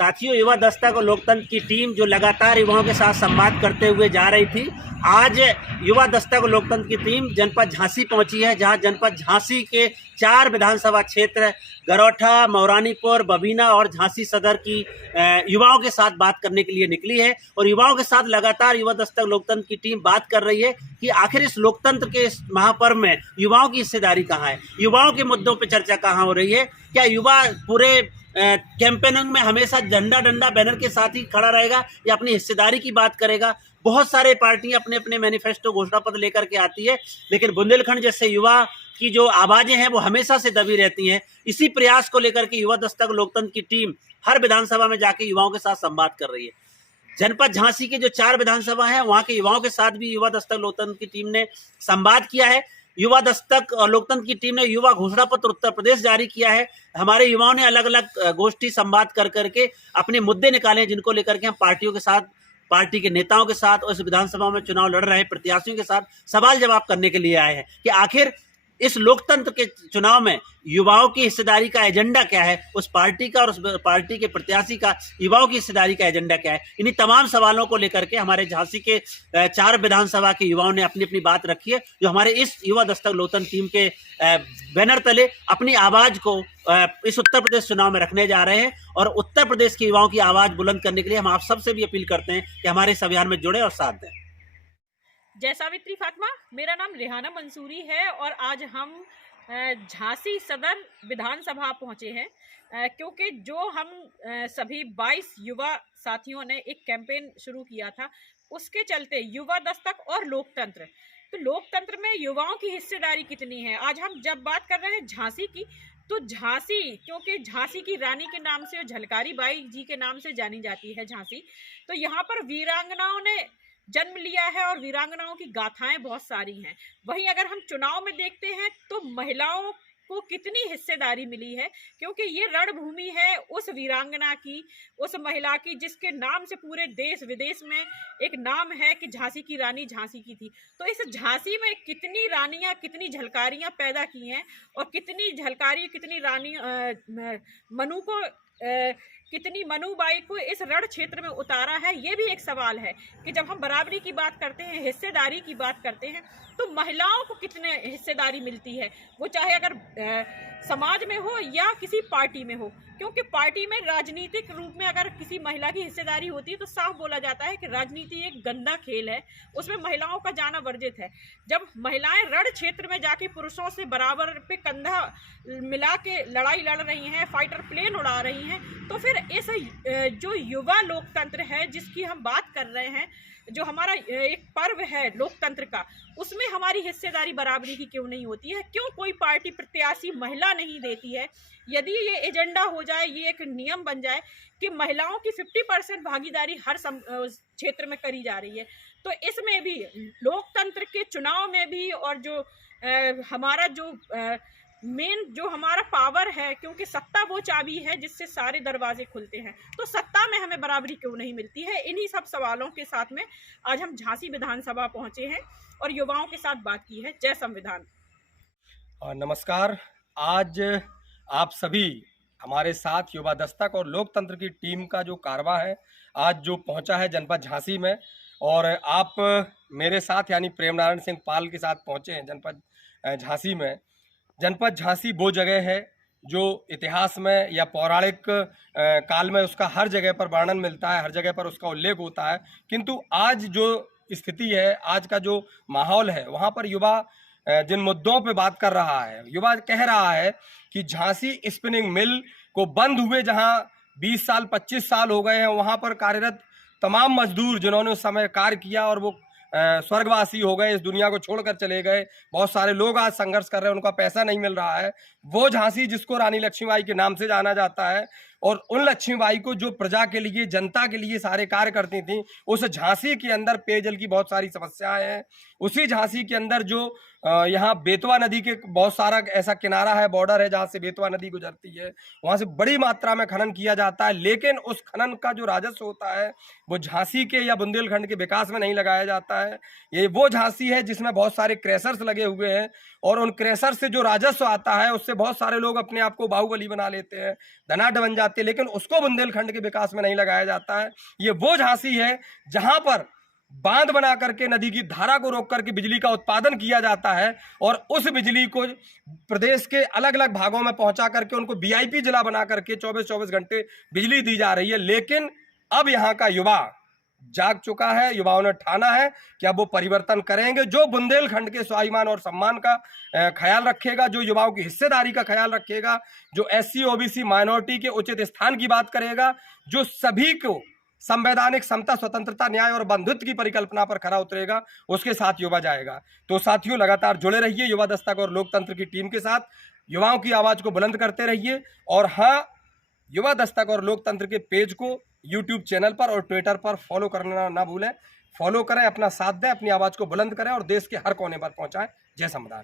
साथियों, युवा दस्तक और लोकतंत्र की टीम जो लगातार युवाओं के साथ संवाद करते हुए जा रही थी, आज युवा दस्तक और लोकतंत्र की टीम जनपद झांसी पहुंची है, जहां जनपद झांसी के 4 विधानसभा क्षेत्र गरौठा, मौरानीपुर, बबीना और झांसी सदर की युवाओं के साथ बात करने के लिए निकली है। और युवाओं के साथ लगातार युवा दस्तक लोकतंत्र की टीम बात कर रही है कि आखिर इस लोकतंत्र के इस महापर्व में युवाओं की हिस्सेदारी कहाँ है, युवाओं के मुद्दों पर चर्चा कहाँ हो रही है। क्या युवा पूरे कैंपेनिंग में हमेशा झंडा डंडा बैनर के साथ ही खड़ा रहेगा या अपनी हिस्सेदारी की बात करेगा। बहुत सारे पार्टियां अपने अपने मैनिफेस्टो घोषणा पत्र लेकर के आती है, लेकिन बुंदेलखंड जैसे युवा की जो आवाजें हैं वो हमेशा से दबी रहती हैं। इसी प्रयास को लेकर के युवा दस्तक लोकतंत्र की टीम हर विधानसभा में जाके युवाओं के साथ संवाद कर रही है। जनपद झांसी के जो 4 विधानसभा है वहां के युवाओं के साथ भी युवा दस्तक लोकतंत्र की टीम ने संवाद किया है। युवा दस्तक और लोकतंत्र की टीम ने युवा घोषणा पत्र उत्तर प्रदेश जारी किया है। हमारे युवाओं ने अलग अलग गोष्ठी संवाद कर करके अपने मुद्दे निकाले, जिनको लेकर के हम पार्टियों के साथ, पार्टी के नेताओं के साथ और इस विधानसभा में चुनाव लड़ रहे प्रत्याशियों के साथ सवाल जवाब करने के लिए आए हैं कि आखिर इस लोकतंत्र के चुनाव में युवाओं की हिस्सेदारी का एजेंडा क्या है, उस पार्टी का और उस पार्टी के प्रत्याशी का युवाओं की हिस्सेदारी का एजेंडा क्या है। इन्हीं तमाम सवालों को लेकर के हमारे झांसी के 4 विधानसभा के युवाओं ने अपनी अपनी बात रखी है, जो हमारे इस युवा दस्तक लोकतंत्र टीम के बैनर तले अपनी आवाज को इस उत्तर प्रदेश चुनाव में रखने जा रहे हैं। और उत्तर प्रदेश के युवाओं की आवाज बुलंद करने के लिए हम आप सबसे भी अपील करते हैं कि हमारे इस अभियान में जुड़े और साथ दें। जय सावित्री फातिमा, मेरा नाम रेहाना मंसूरी है और आज हम झांसी सदर विधानसभा पहुंचे हैं क्योंकि जो हम सभी 22 युवा साथियों ने एक कैंपेन शुरू किया था, उसके चलते युवा दस्तक और लोकतंत्र, तो लोकतंत्र में युवाओं की हिस्सेदारी कितनी है। आज हम जब बात कर रहे हैं झांसी की, तो झांसी क्योंकि झांसी की रानी के नाम से, झलकारी बाई जी के नाम से जानी जाती है झांसी, तो यहाँ पर वीरांगनाओं ने जन्म लिया है और वीरांगनाओं की गाथाएं बहुत सारी हैं। वहीं अगर हम चुनाव में देखते हैं तो महिलाओं को कितनी हिस्सेदारी मिली है, क्योंकि ये रणभूमि है उस वीरांगना की, उस महिला की जिसके नाम से पूरे देश विदेश में एक नाम है कि झांसी की रानी झांसी की थी। तो इस झांसी में कितनी रानियां, कितनी झलकारियां पैदा की हैं और कितनी झलकारी, कितनी रानी मनु को कितनी मनुबाई को इस रण क्षेत्र में उतारा है, ये भी एक सवाल है कि जब हम बराबरी की बात करते हैं, हिस्सेदारी की बात करते हैं, तो महिलाओं को कितने हिस्सेदारी मिलती है, वो चाहे अगर समाज में हो या किसी पार्टी में हो। क्योंकि पार्टी में राजनीतिक रूप में अगर किसी महिला की हिस्सेदारी होती है तो साफ बोला जाता है कि राजनीति एक गंदा खेल है, उसमें महिलाओं का जाना वर्जित है। जब महिलाएं रण क्षेत्र में जाके पुरुषों से बराबर पे कंधा मिला के लड़ाई लड़ रही हैं, फाइटर प्लेन उड़ा रही हैं, तो फिर इस जो युवा लोकतंत्र है जिसकी हम बात कर रहे हैं, जो हमारा एक पर्व है लोकतंत्र का, उसमें हमारी हिस्सेदारी बराबरी की क्यों नहीं होती है? क्यों कोई पार्टी प्रत्याशी महिला नहीं देती है? यदि ये एजेंडा हो जाए, ये एक नियम बन जाए कि महिलाओं की 50% भागीदारी हर क्षेत्र में करी जा रही है, तो इसमें भी लोकतंत्र के चुनाव में भी और जो हमारा जो मेन जो हमारा पावर है, क्योंकि सत्ता वो चाबी है जिससे सारे दरवाजे खुलते हैं, तो सत्ता में हमें बराबरी क्यों नहीं मिलती है? इन्हीं सब सवालों के साथ में आज हम झांसी विधानसभा पहुंचे हैं और युवाओं के साथ बात की है। जय संविधान। नमस्कार। आज आप सभी हमारे साथ युवा दस्तक और लोकतंत्र की टीम का जो कारवां है, आज जो पहुंचा है जनपद झांसी में, और आप मेरे साथ यानी प्रेम नारायण सिंह पाल के साथ पहुंचे हैं जनपद झांसी में। जनपद झांसी वो जगह है जो इतिहास में या पौराणिक काल में उसका हर जगह पर वर्णन मिलता है, हर जगह पर उसका उल्लेख होता है, किंतु आज जो स्थिति है, आज का जो माहौल है, वहाँ पर युवा जिन मुद्दों पे बात कर रहा है, युवा कह रहा है कि झांसी स्पिनिंग मिल को बंद हुए जहाँ 20 साल 25 साल हो गए हैं, वहाँ पर कार्यरत तमाम मजदूर जिन्होंने उस समय कार्य किया और वो स्वर्गवासी हो गए, इस दुनिया को छोड़कर चले गए, बहुत सारे लोग आज संघर्ष कर रहे हैं, उनका पैसा नहीं मिल रहा है। वो झांसी जिसको रानी लक्ष्मीबाई के नाम से जाना जाता है, और उन लक्ष्मीबाई को जो प्रजा के लिए, जनता के लिए सारे कार्य करती थी, उस झांसी के अंदर पेयजल की बहुत सारी समस्याएं हैं। उसी झांसी के अंदर जो यहाँ बेतवा नदी के बहुत सारा ऐसा किनारा है, बॉर्डर है जहाँ से बेतवा नदी गुजरती है, वहाँ से बड़ी मात्रा में खनन किया जाता है। लेकिन उस खनन का जो राजस्व होता है वो झांसी के या बुंदेलखंड के विकास में नहीं लगाया जाता है। ये वो झांसी है जिसमें बहुत सारे क्रेशर्स लगे हुए हैं और उन क्रेशर से जो राजस्व आता है उससे बहुत सारे लोग अपने आप को बाहुबली बना लेते हैं, धनाढ्य बन जाते हैं, लेकिन उसको बुंदेलखंड के विकास में नहीं लगाया जाता है। ये वो झांसी है जहां पर बांध बना करके नदी की धारा को रोक करके बिजली का उत्पादन किया जाता है और उस बिजली को प्रदेश के अलग अलग भागों में पहुंचा करके उनको वीआईपी जिला बना करके 24-24 घंटे बिजली दी जा रही है। लेकिन अब यहाँ का युवा जाग चुका है, युवाओं ने ठाना है कि अब वो परिवर्तन करेंगे, जो बुंदेलखंड के स्वाभिमान और सम्मान का ख्याल रखेगा, जो युवाओं की हिस्सेदारी का ख्याल रखेगा, जो एससी ओबीसी माइनॉरिटी के उचित स्थान की बात करेगा, जो सभी को संवैधानिक समता, स्वतंत्रता, न्याय और बंधुत्व की परिकल्पना पर खरा उतरेगा, उसके साथ युवा जाएगा। तो साथियों, लगातार जुड़े रहिए युवा दस्तक और लोकतंत्र की टीम के साथ, युवाओं की आवाज को बुलंद करते रहिए। और हाँ, युवा दस्तक और लोकतंत्र के पेज को यूट्यूब चैनल पर और ट्विटर पर फॉलो करना ना भूलें। फॉलो करें, अपना साथ दें, अपनी आवाज को बुलंद करें और देश के हर कोने पर पहुंचाएं। जय संविधान।